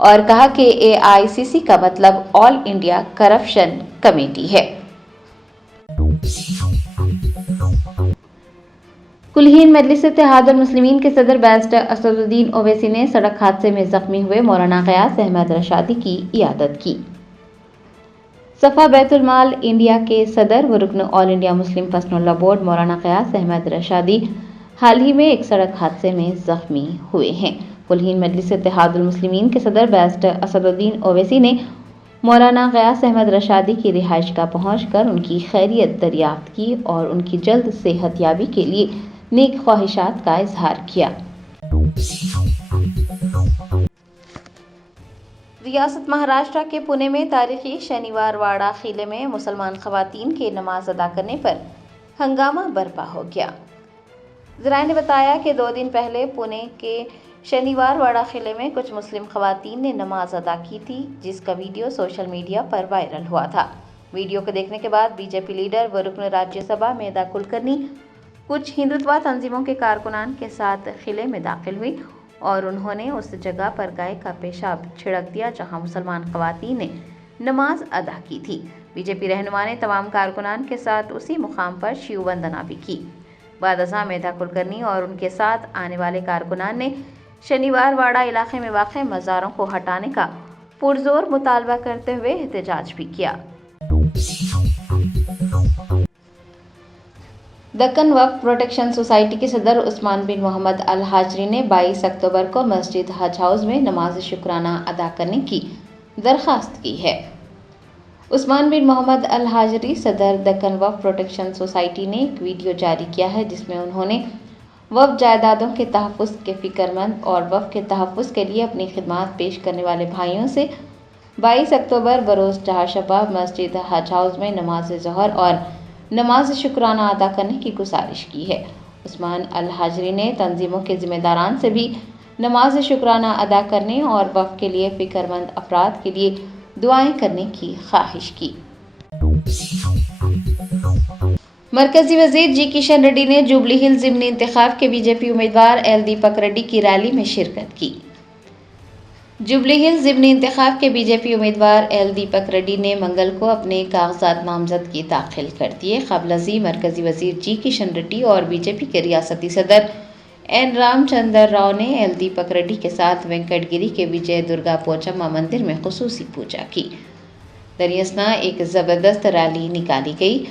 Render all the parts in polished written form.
اور کہا کہ AICC کا مطلب آل انڈیا کرپشن کمیٹی ہے۔ کلہین مجلس اتحاد المسلمین کے صدر بیرسٹر اسد الدین اویسی نے سڑک حادثے میں زخمی ہوئے مولانا غیاث احمد رشادی کی عیادت کی۔ صفا بیت المال انڈیا کے صدر و رکن آل انڈیا مسلم پرسنل لا بورڈ مولانا غیاث احمد رشادی حال ہی میں ایک سڑک حادثے میں زخمی ہوئے ہیں۔ کلہین مجلس اتحاد المسلمین کے صدر بیرسٹر اسد الدین اویسی نے مولانا غیاث احمد رشادی کی رہائش گاہ پہنچ کر ان کی خیریت دریافت کی اور ان کی جلد صحت یابی کے لیے نیک خواہشات کا اظہار کیا۔ ریاست مہاراشٹر کے پونے میں تاریخی شنیوار واڑہ قلعے میں مسلمان خواتین کے نماز ادا کرنے پر ہنگامہ برپا ہو گیا۔ ذرائع نے بتایا کہ 2 دن پہلے پونے کے شنیوار واڑہ قلعے میں کچھ مسلم خواتین نے نماز ادا کی تھی، جس کا ویڈیو سوشل میڈیا پر وائرل ہوا تھا۔ ویڈیو کو دیکھنے کے بعد BJP لیڈر و رکن راجیہ سبھا میدا کلکرنی کچھ ہندوتوا تنظیموں کے کارکنان کے ساتھ قلعے میں داخل ہوئی اور انہوں نے اس جگہ پر گائے کا پیشاب چھڑک دیا جہاں مسلمان خواتین نے نماز ادا کی تھی۔ BJP رہنما نے تمام کارکنان کے ساتھ اسی مقام پر شیو وندنا بھی کی۔ بعد ازاں میدا کلکرنی اور ان کے ساتھ آنے والے کارکنان نے شنیوار واڑہ علاقے میں واقع مزاروں کو ہٹانے کا پرزور مطالبہ کرتے ہوئے احتجاج بھی کیا۔ دکن وقف پروٹیکشن سوسائٹی کے صدر عثمان بن محمد الحاجری نے 22 اکتوبر کو مسجد حج ہاؤس میں نماز شکرانہ ادا کرنے کی درخواست کی ہے۔ عثمان بن محمد الحاجری صدر دکن وقف پروٹیکشن سوسائٹی نے ایک ویڈیو جاری کیا ہے جس میں انہوں نے وقف جائیدادوں کے تحفظ کے فکر مند اور وقف کے تحفظ کے لیے اپنی خدمات پیش کرنے والے بھائیوں سے 22 اکتوبر بروز چہارشنبہ مسجد حج ہاؤس میں نماز ظہر اور نماز شکرانہ ادا کرنے کی گزارش کی ہے۔ عثمان الحاجری نے تنظیموں کے ذمہ داران سے بھی نماز شکرانہ ادا کرنے اور وقف کے لیے فکر مند افراد کے لیے دعائیں کرنے کی خواہش کی۔ مرکزی وزیر جی کشن ریڈی نے جوبلی ہلز ضمنی انتخاب کے BJP امیدوار ایل دیپک ریڈی کی ریلی میں شرکت کی۔ جوبلی ہلز ضمنی انتخاب کے BJP امیدوار ایل دیپک ریڈی نے منگل کو اپنے کاغذات نامزدگی داخل کر دیے۔ قبل ازیں مرکزی وزیر جی کشن ریڈی اور BJP کے ریاستی صدر این رام چندر راؤ نے ایل دیپک ریڈی کے ساتھ وینکٹ گری کے وجے درگا پوچما مندر میں خصوصی پوجا کی۔ دریں اثنا ایک زبردست ریلی نکالی گئی۔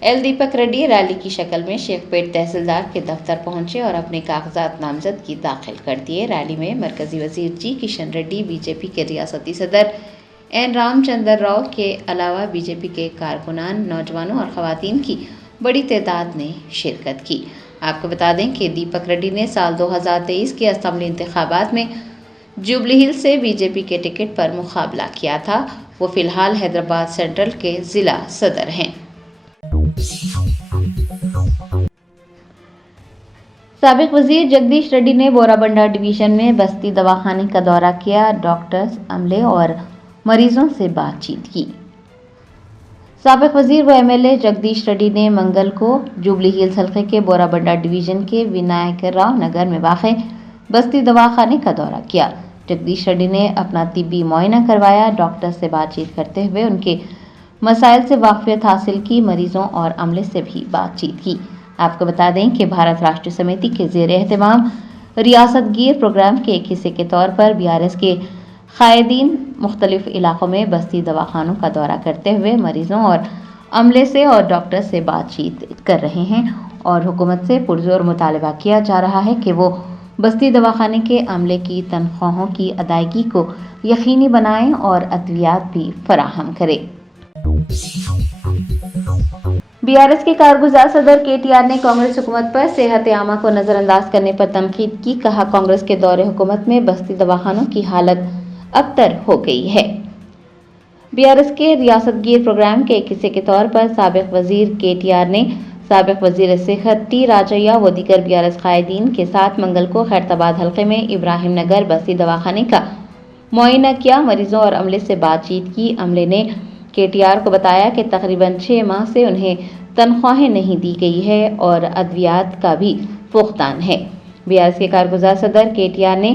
ایل دیپک ریڈی ریلی کی شکل میں شیخ پیٹ تحصیلدار کے دفتر پہنچے اور اپنے کاغذات نامزدگی داخل کر دیے۔ ریلی میں مرکزی وزیر جی کشن ریڈی، BJP کے ریاستی صدر این رام چندر راؤ کے علاوہ BJP کے کارکنان، نوجوانوں اور خواتین کی بڑی تعداد نے شرکت کی۔ آپ کو بتا دیں کہ دیپک ریڈی نے سال 2023 کے اسمبلی انتخابات میں جوبلی ہلز سے BJP کے ٹکٹ پر مقابلہ کیا تھا۔ وہ فی الحال حیدرآباد سینٹرل کے ضلع صدر ہیں۔ سابق وزیر جگدیش ریڈی نے بورا بنڈا ڈویژن میں بستی دواخانے کا دورہ کیا، ڈاکٹرز، عملے اور مریضوں سے بات چیت کی۔ سابق وزیر و MLA جگدیش ریڈی نے منگل کو جوبلی ہلز حلقے کے بورا بنڈا ڈویژن کے ونائک راؤ نگر میں واقع بستی دواخانے کا دورہ کیا۔ جگدیش ریڈی نے اپنا طبی معائنہ کروایا، ڈاکٹر سے بات چیت کرتے ہوئے ان کے مسائل سے واقفیت حاصل کی، مریضوں اور عملے سے بھی بات چیت کی۔ آپ کو بتا دیں کہ بھارت راشٹر سمیتی کے زیر اہتمام ریاست گیر پروگرام کے ایک حصے کے طور پر BRS کے قائدین مختلف علاقوں میں بستی دواخانوں کا دورہ کرتے ہوئے مریضوں اور عملے سے اور ڈاکٹر سے بات چیت کر رہے ہیں اور حکومت سے پرزور مطالبہ کیا جا رہا ہے کہ وہ بستی دواخانے کے عملے کی تنخواہوں کی ادائیگی کو یقینی بنائیں اور ادویات بھی فراہم کرے۔ BRS کے کارگزار صدر KTR نے کانگریس حکومت پر صحت عامہ کو نظر انداز کرنے پر تنقید کی، کہا کانگریس کے دور حکومت میں بستی دواخانوں کی حالت ابتر ہو گئی ہے۔ BRS کے ریاست گیر پروگرام کے ایک حصے کے طور پر سابق وزیر KTR نے سابق وزیر صحت T راجیا و دیگر BRS قائدین کے ساتھ منگل کو خیرتآباد حلقے میں ابراہیم نگر بستی دواخانے کا معائنہ کیا، مریضوں اور عملے سے بات چیت کی۔ عملے نے KTR کو بتایا کہ تقریباً 6 ماہ سے انہیں تنخواہیں نہیں دی گئی ہے اور ادویات کا بھی فقدان ہے۔ BRS کے کارگزار صدر KTR نے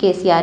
KCR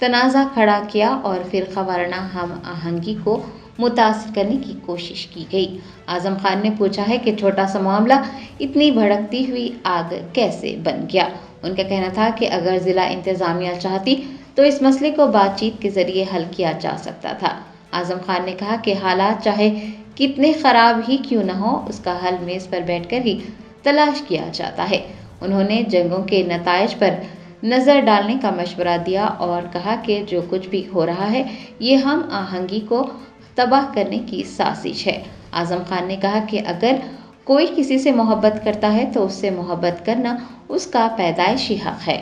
تنازع کھڑا کیا اور فرقہ وارانہ ہم آہنگی کو متاثر کرنے کی کوشش کی گئی۔ اعظم خان نے پوچھا ہے کہ چھوٹا سا معاملہ اتنی بھڑکتی ہوئی آگ کیسے بن گیا۔ ان کا کہنا تھا کہ اگر ضلع انتظامیہ چاہتی تو اس مسئلے کو بات چیت کے ذریعے حل کیا جا سکتا تھا۔ اعظم خان نے کہا کہ حالات چاہے کتنے خراب ہی کیوں نہ ہو، اس کا حل میز پر بیٹھ کر ہی تلاش کیا جاتا ہے۔ انہوں نے جنگوں کے نتائج پر نظر ڈالنے کا مشورہ دیا اور کہا کہ جو کچھ بھی ہو رہا ہے یہ ہم آہنگی کو تباہ کرنے کی سازش ہے۔ اعظم خان نے کہا کہ اگر کوئی کسی سے محبت کرتا ہے تو اس سے محبت کرنا اس کا پیدائشی حق ہے۔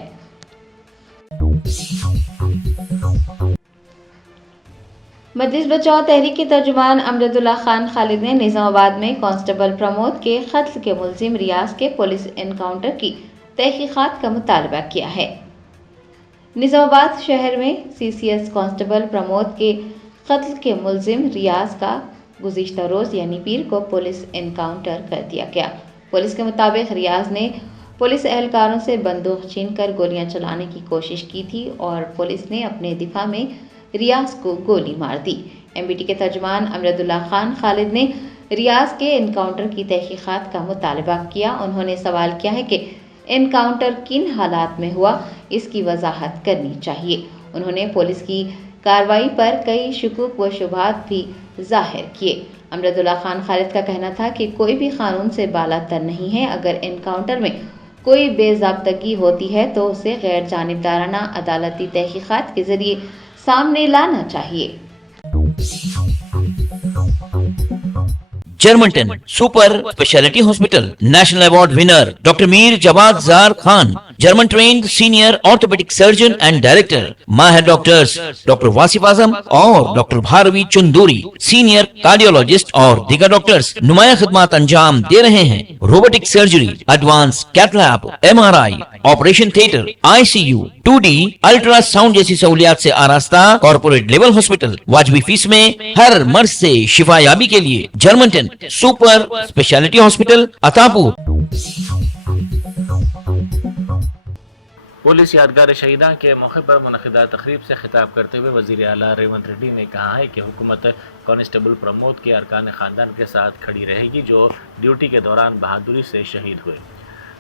مجلس بچاؤ تحریک کے ترجمان امجد اللہ خان خالد نے نظام آباد میں کانسٹیبل پرمود کے قتل کے ملزم ریاض کے پولیس انکاؤنٹر کی تحقیقات کا مطالبہ کیا ہے۔ نظام آباد شہر میں سی سی ایس کانسٹیبل پرمود کے قتل کے ملزم ریاض کا گزشتہ روز یعنی پیر کو پولیس انکاؤنٹر کر دیا گیا۔ پولیس کے مطابق ریاض نے پولیس اہلکاروں سے بندوق چھین کر گولیاں چلانے کی کوشش کی تھی اور پولیس نے اپنے دفاع میں ریاض کو گولی مار دی۔ ایم بی ٹی کے ترجمان امجد اللہ خان خالد نے ریاض کے انکاؤنٹر کی تحقیقات کا مطالبہ کیا۔ انہوں نے سوال کیا ہے کہ انکاؤنٹر کن حالات میں ہوا، اس کی وضاحت کرنی چاہیے۔ انہوں نے پولیس کی کارروائی پر کئی شکوک و شبہات بھی ظاہر کیے۔ امجد اللہ خان خالد کا کہنا تھا کہ کوئی بھی قانون سے بالا تر نہیں ہے۔ اگر انکاؤنٹر میں کوئی بے ضابطگی ہوتی ہے تو اسے غیر جانبدارانہ عدالتی تحقیقات کے ذریعے سامنے لانا چاہیے۔ جرمنٹن super specialty hospital national award winner doctor Mir Jawad Zar Khan, German trained senior orthopaedic surgeon and director, ماہر ڈاکٹرز ڈاکٹر واصف اعظم اور doctor Bharavi Chanduri, senior cardiologist اور دیگر ڈاکٹرز نمایاں خدمات انجام دے رہے ہیں۔ Robotic surgery, advance cath lab, M R I, operation theatre, I C U, 2D ultra sound جیسی سہولیات سے آراستہ کارپوریٹ لیول ہاسپٹل، واجبی فیس میں ہر مرض سے شفا یابی کے لیے جرمنٹن super specialty hospital Attapur. Police یادگار شہیدان کے موقع پر منعقدہ تقریب سے خطاب کرتے ہوئے وزیر اعلیٰ ریونت ریڈی نے کہا ہے کہ حکومت کانسٹیبل پرمود کے ارکان خاندان کے ساتھ کھڑی رہے گی جو ڈیوٹی کے دوران بہادری سے شہید ہوئے۔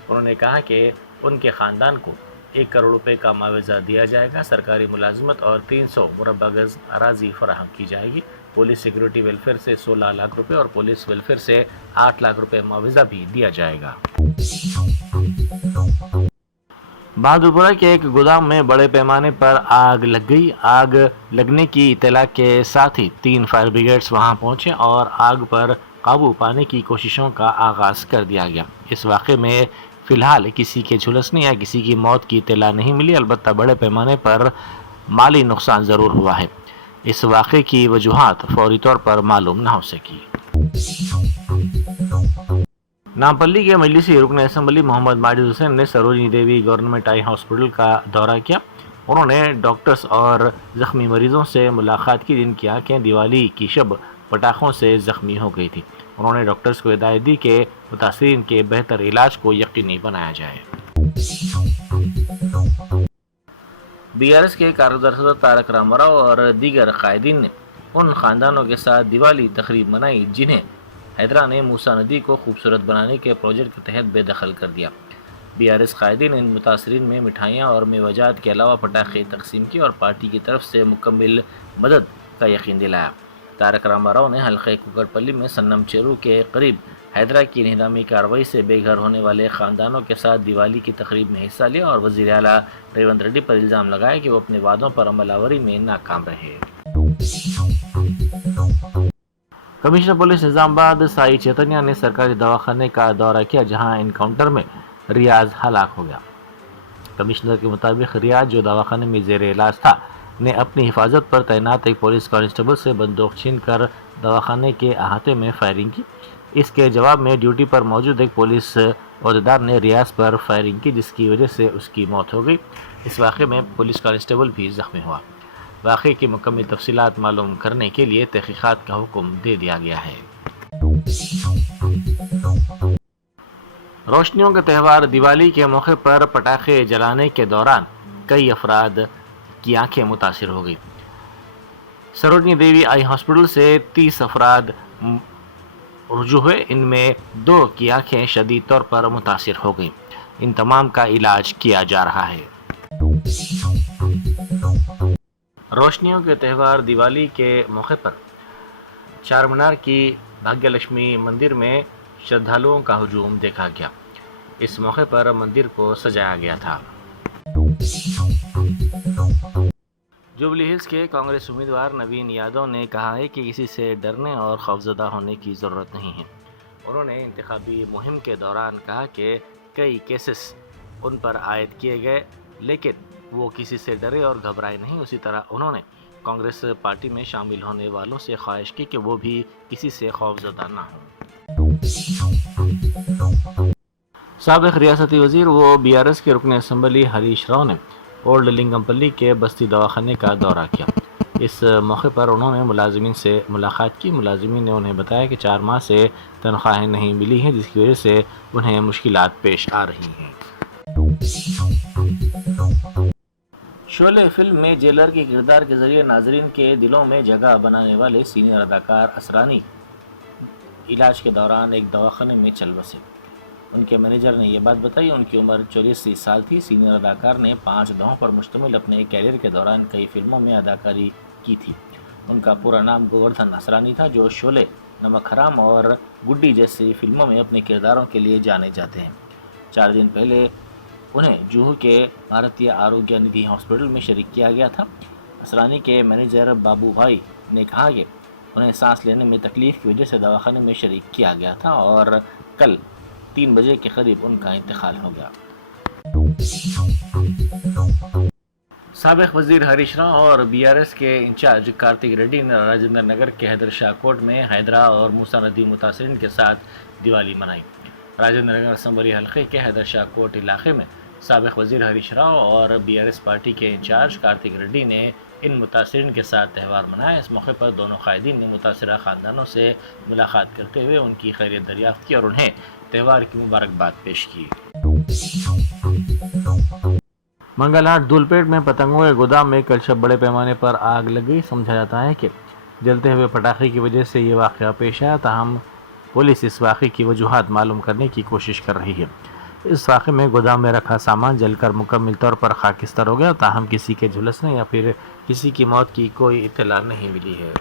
انہوں نے کہا کہ ان کے خاندان کو 1 کروڑ روپے کا معاوضہ دیا جائے گا، سرکاری ملازمت اور 300 مربع گز اراضی فراہم کی جائے گی۔ پولیس سیکورٹی ویلفیئر سے 16 لاکھ روپے اور پولیس ویلفیئر سے 8 لاکھ روپے معاوضہ بھی دیا جائے گا۔ بہادرپورہ کے ایک گودام میں بڑے پیمانے پر آگ لگ گئی۔ آگ لگنے کی اطلاع کے ساتھ ہی 3 فائر بریگیڈز وہاں پہنچے اور آگ پر قابو پانے کی کوششوں کا آغاز کر دیا گیا۔ اس واقعے میں فی الحال کسی کے جھلسنے یا کسی کی موت کی اطلاع نہیں ملی، البتہ بڑے پیمانے پر مالی نقصان ضرور ہوا ہے۔ اس واقعے کی وجوہات فوری طور پر معلوم نہ ہو سکی۔ نامپلی کے مجلسی رکن اسمبلی محمد ماجد حسین نے سروجنی دیوی گورنمنٹ آئی ہاسپٹل کا دورہ کیا۔ انہوں نے ڈاکٹرز اور زخمی مریضوں سے ملاقات کی جن کی آنکھیں دیوالی کی شب پٹاخوں سے زخمی ہو گئی تھی۔ انہوں نے ڈاکٹرز کو ہدایت دی کہ متاثرین کے بہتر علاج کو یقینی بنایا جائے۔ بی آر ایس کے کارگزار صدر تارک راما راؤ اور دیگر قائدین نے ان خاندانوں کے ساتھ دیوالی تقریب منائی جنہیں حیدرا نے موسیٰ ندی کو خوبصورت بنانے کے پروجیکٹ کے تحت بے دخل کر دیا۔ بی آر ایس قائدین ان متاثرین میں مٹھائیاں اور میوہ جات کے علاوہ پٹاخے تقسیم کی اور پارٹی کی طرف سے مکمل مدد کا یقین دلایا۔ تارک راما راؤ نے حلقہ کوکر پلی میں سنم چیرو کے قریب حیدرا کی انہدامی کارروائی سے بے گھر ہونے والے خاندانوں کے ساتھ دیوالی کی تقریب میں حصہ لیا اور وزیر اعلیٰ ریونت ریڈی پر الزام لگایا کہ وہ اپنے وعدوں پر عمل آوری میں ناکام رہے۔ کمشنر پولیس نظام آباد سائی چیتنیا نے سرکاری دواخانے کا دورہ کیا جہاں انکاؤنٹر میں ریاض ہلاک ہو گیا۔ کمشنر کے مطابق ریاض جو دواخانے میں زیر علاج تھا نے اپنی حفاظت پر تعینات ایک پولیس کانسٹیبل سے بندوق چھین کر دواخانے کے احاطے میں فائرنگ کی۔ اس کے جواب میں ڈیوٹی پر موجود ایک پولیس عہدیدار نے ریاض پر فائرنگ کی جس کی وجہ سے اس کی موت ہو گئی۔ اس واقعے میں پولیس کانسٹیبل بھی زخمی ہوا۔ واقعے کی مکمل تفصیلات معلوم کرنے کے لیے تحقیقات کا حکم دے دیا گیا ہے۔ روشنیوں کے تہوار دیوالی کے موقع پر پٹاخے جلانے کے دوران کئی افراد کی آنکھیں متاثر ہو گئی۔ سروجنی دیوی آئی ہاسپٹل سے 30 افراد رجوع ہوئے، ان میں 2 کی آنکھیں شدید طور پر متاثر ہو گئیں۔ ان تمام کا علاج کیا جا رہا ہے۔ روشنیوں کے تہوار دیوالی کے موقع پر چار مینار کی بھاگیہ لکشمی مندر میں شردھالوؤں کا ہجوم دیکھا گیا۔ اس موقع پر مندر کو سجایا گیا تھا۔ جوبلی ہلز کے کانگریس امیدوار نوین یادو نے کہا ہے کہ کسی سے ڈرنے اور خوفزدہ ہونے کی ضرورت نہیں ہے۔ انہوں نے انتخابی مہم کے دوران کہا کہ کئی کیسز ان پر عائد کیے گئے لیکن وہ کسی سے ڈرے اور گھبرائے نہیں۔ اسی طرح انہوں نے کانگریس پارٹی میں شامل ہونے والوں سے خواہش کی کہ وہ بھی کسی سے خوفزدہ نہ ہوں۔ سابق ریاستی وزیر و BRS کے رکن اسمبلی ہریش راؤ نے اولڈ لنگم پلی کے بستی دواخانے کا دورہ کیا۔ اس موقع پر انہوں نے ملازمین سے ملاقات کی۔ ملازمین نے انہیں بتایا کہ 4 ماہ سے تنخواہیں نہیں ملی ہیں، جس کی وجہ سے انہیں مشکلات پیش آ رہی ہیں۔ شعلے فلم میں جیلر کے کردار کے ذریعے ناظرین کے دلوں میں جگہ بنانے والے سینئر اداکار اسرانی علاج کے دوران ایک دواخانے میں چل بسے۔ ان کے مینیجر نے یہ بات بتائی۔ ان کی عمر 84 سال تھی۔ سینئر اداکار نے 5 دہوں پر مشتمل اپنے کیریئر کے دوران کئی فلموں میں اداکاری کی تھی۔ ان کا پورا نام گووردھن اسرانی تھا، جو شعلے، نمک حرام اور گڈی جیسی فلموں میں اپنے کرداروں کے لیے جانے جاتے ہیں۔ 4 دن پہلے انہیں جوہو کے بھارتیہ آروگیہ ندھی ہاسپٹل میں شریک کیا گیا تھا۔ اسرانی کے مینیجر بابو بھائی نے کہا کہ انہیں سانس لینے میں تکلیف کی وجہ سے دواخانے میں شریک کیا گیا تھا اور کل 3 بجے کے قریب ان کا انتقال ہو گیا۔ سابق وزیر ہریش راؤ اور BRS کے انچارج کارتک ریڈی نے راجندر نگر کے حیدر شاہ کوٹ میں ہیدرا اور موسیٰ ندی متاثرین کے ساتھ دیوالی منائی۔ راجندر نگر اسمبلی حلقے کے حیدر شاہ کوٹ علاقے میں سابق وزیر ہریش راؤ اور BRS پارٹی کے انچارج کارتک ریڈی نے ان متاثرین کے ساتھ تہوار منایا۔ اس موقع پر دونوں قائدین نے متاثرہ خاندانوں سے ملاقات کرتے ہوئے ان کی خیریت دریافت کی اور انہیں تہوار کی مبارکباد پیش کی۔ منگل ہاٹ دھولپیٹ میں پتنگوں کے گودام میں کل شب بڑے پیمانے پر آگ لگ گئی۔ سمجھا جاتا ہے کہ جلتے ہوئے پٹاخے کی وجہ سے یہ واقعہ پیش آیا، تاہم پولیس اس واقعے کی وجوہات معلوم کرنے کی کوشش کر رہی ہے۔ اس واقعے میں گودام میں رکھا سامان جل کر مکمل طور پر خاکستر ہو گیا، تاہم کسی کے جھلسنے یا پھر کسی کی موت کی کوئی اطلاع نہیں ملی ہے۔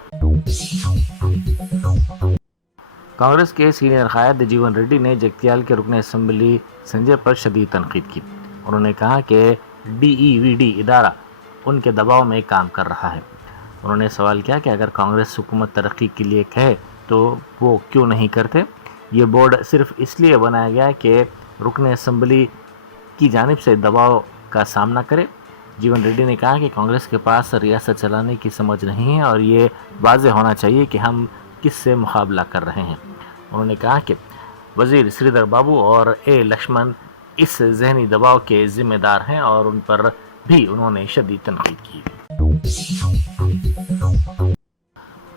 کانگریس کے سینئر قائد جیون ریڈی نے جگتیال کے رکن اسمبلی سنجے پر شدید تنقید کی۔ انہوں نے کہا کہ DEVD ادارہ ان کے دباؤ میں کام کر رہا ہے۔ انہوں نے سوال کیا کہ اگر کانگریس حکومت ترقی کے لیے کہے تو وہ کیوں نہیں کرتے؟ یہ بورڈ صرف اس لیے بنایا گیا کہ رکن اسمبلی کی جانب سے دباؤ کا سامنا کرے۔ جیون ریڈی نے کہا کہ کانگریس کے پاس ریاست چلانے کی سمجھ نہیں ہے اور یہ واضح ہونا چاہیے کہ ہم کس سے مقابلہ کر رہے ہیں۔ انہوں نے کہا کہ وزیر سریدر بابو اور لکشمن اس ذہنی دباؤ کے ذمہ دار ہیں اور ان پر بھی انہوں نے شدید تنقید کی۔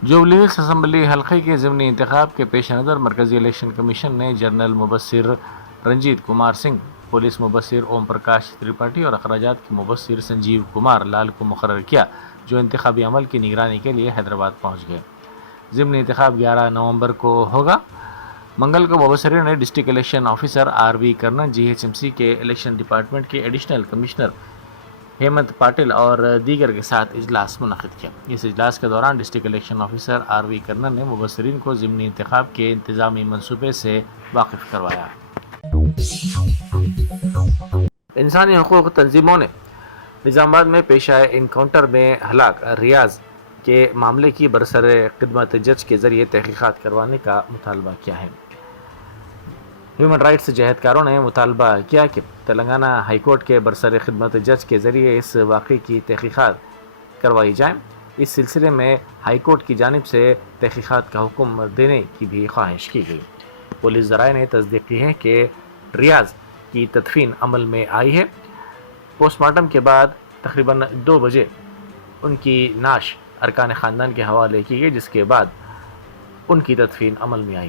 جوبلی ہلز اسمبلی حلقے کے ضمنی انتخاب کے پیش نظر مرکزی الیکشن کمیشن نے جنرل مبصر رنجیت کمار سنگھ، پولیس مبصر اوم پرکاش ترپاٹھی اور اخراجات کے مبصر سنجیو کمار لال کو مقرر کیا، جو انتخابی عمل کی نگرانی کے لیے حیدرآباد پہنچ گئے۔ ضمنی انتخاب 11 نومبر کو ہوگا۔ منگل کو مبصرین نے district election officer RV کرنن، GHMC کے الیکشن ڈپارٹمنٹ کے ایڈیشنل کمشنر ہیمنت پاٹل اور دیگر کے ساتھ اجلاس منعقد کیا۔ اس اجلاس کے دوران ڈسٹرکٹ الیکشن آفیسر RV کرنن نے مبصرین کو ضمنی انتخاب کے انتظامی منصوبے سے واقف کروایا۔ انسانی حقوق تنظیموں نے نظام آباد میں پیش آئے انکاؤنٹر میں ہلاک ریاض کے معاملے کی برسر خدمت جج کے ذریعے تحقیقات کروانے کا مطالبہ کیا ہے۔ ہیومن رائٹس جہدکاروں نے مطالبہ کیا کہ تلنگانہ ہائی کورٹ کے برسر خدمت جج کے ذریعے اس واقعے کی تحقیقات کروائی جائیں۔ اس سلسلے میں ہائی کورٹ کی جانب سے تحقیقات کا حکم دینے کی بھی خواہش کی گئی۔ پولیس ذرائع نے تصدیق کی ہے کہ ریاض کی تدفین عمل میں آئی ہے۔ پوسٹ مارٹم کے بعد تقریباً 2 بجے ان کی نعش ارکان خاندان کے حوالے کی گئی، جس کے بعد ان کی تدفین عمل میں آئی۔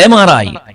MRI,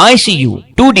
ICU, 2D